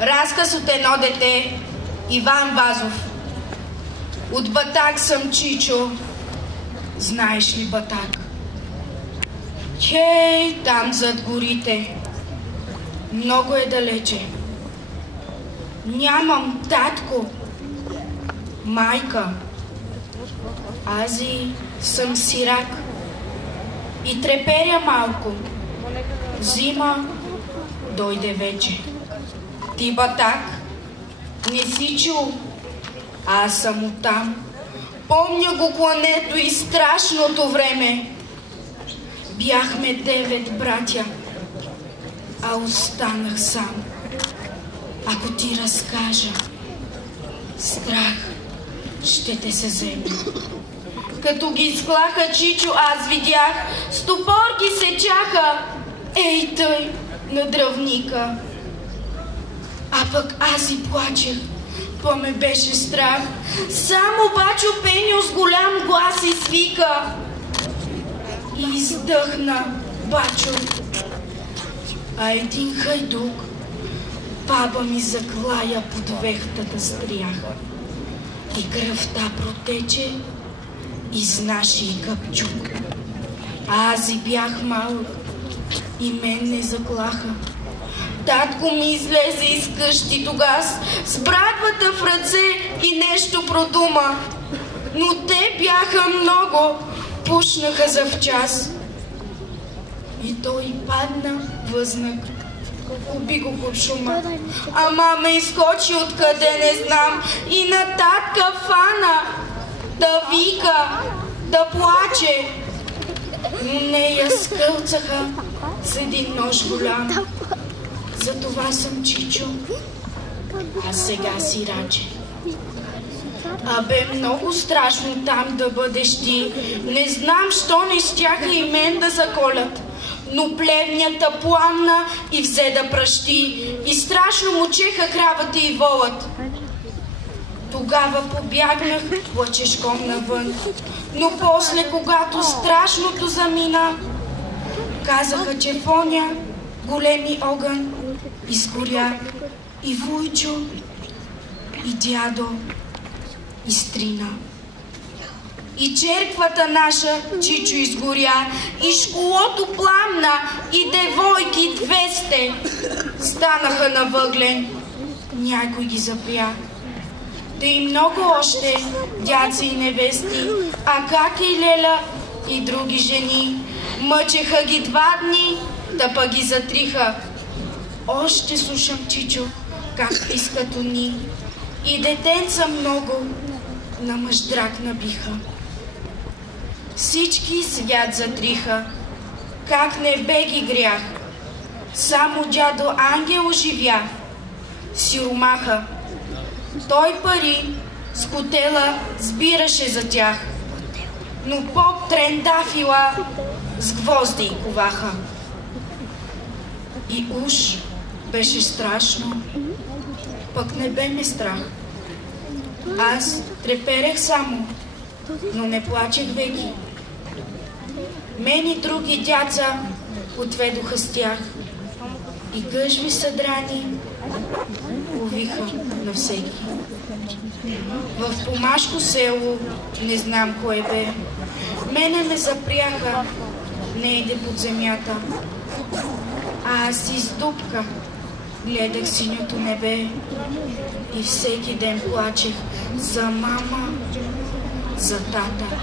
Разказ от едно дете, Иван Вазов. От Батак съм, Чичо. Знаеш ли Батак? Хей, там зад горите. Много е далече. Нямам татко, майка. Ази съм сирак и треперя малко. Зима дойде вече. Ти, Батак, не си чул? Аз съм оттам. Помня го клането и страшното време. Бяхме 9 братя, а останах сам. Ако ти разкажа, страх ще те се вземе. Като ги изклаха, Чичо, аз видях, стопорки се чаха, ей тъй, на дръвника. А пък аз и плачех, по-ме беше страх. Само Бачо Пеньо с голям глас извика. И издъхна Бачо. А един хайдук баба ми заклая под вехтата стряха. И кръвта протече из нашия капчук. Аз и бях малък и мен не заклаха. Татко ми излезе из къщи тогас с брадвата в ръце и нещо продума. Но те бяха много, пушнаха за в час. И той падна възнак. Уби го куршума. А мама изкочи откъде не знам и на татка фана да вика, да плаче. Но нея скълцаха с един нож голям. Затова съм, Чичо, а сега сираче. Абе, много страшно там да бъдеш ти. Не знам, що не щяха и мен да заколят. Но плевнята пламна и взе да пращи. И страшно мучеха кравата и волът. Тогава побягнах плачешком навън. Но после, когато страшното замина, казаха, че в оня големи огън изгоря и вуйчо, и дядо изтрина. И черквата наша, Чичо, изгоря, и школото пламна, и девойки 200 станаха на въглен. Някой ги запря. Да и много още дядци и невести, а как и Леля и други жени. Мъчеха ги 2 дни, да па ги затриха. Още слушам, Чичо, как пискат уни. И детенца много на мъждрак набиха. Всички свят затриха, как не бе ги грях. Само дядо Ангел оживя, сиромаха. Той пари с котела сбираше за тях, но поп трендафила с гвозди и коваха. И уж беше страшно, пък не бе ме страх. Аз треперех само, но не плачех веки. Мен и други дяца отведоха с тях и гъжви съдрани увиха на всеки. В Помашко село, не знам кое бе, мене ме запряха нейде под земята. А аз из дупка гледах синьото небе и всеки ден плачех за мама, за тата.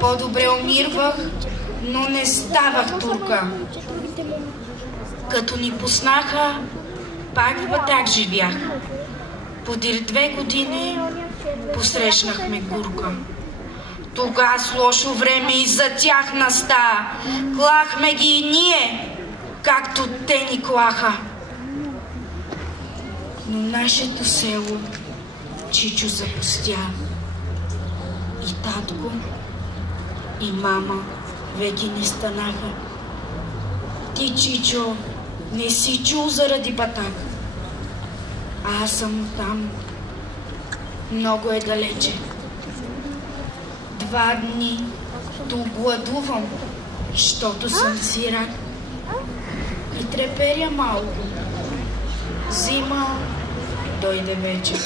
По-добре умирвах, но не ставах турка. Като ни пуснаха, пак в Батак живях. Подир 2 години посрещнахме Гурка. Тога с лошо време и за тях наста. Клахме ги и ние, както те ни клаха. Но нашето село, Чичо, запустя. И татко, и мама веки не станаха. Ти, Чичо, не си чул заради Батак. Аз съм там. Много е далече. 2 дни то гладувам, щото съм сирак. И треперя малко. Зима дойде вече.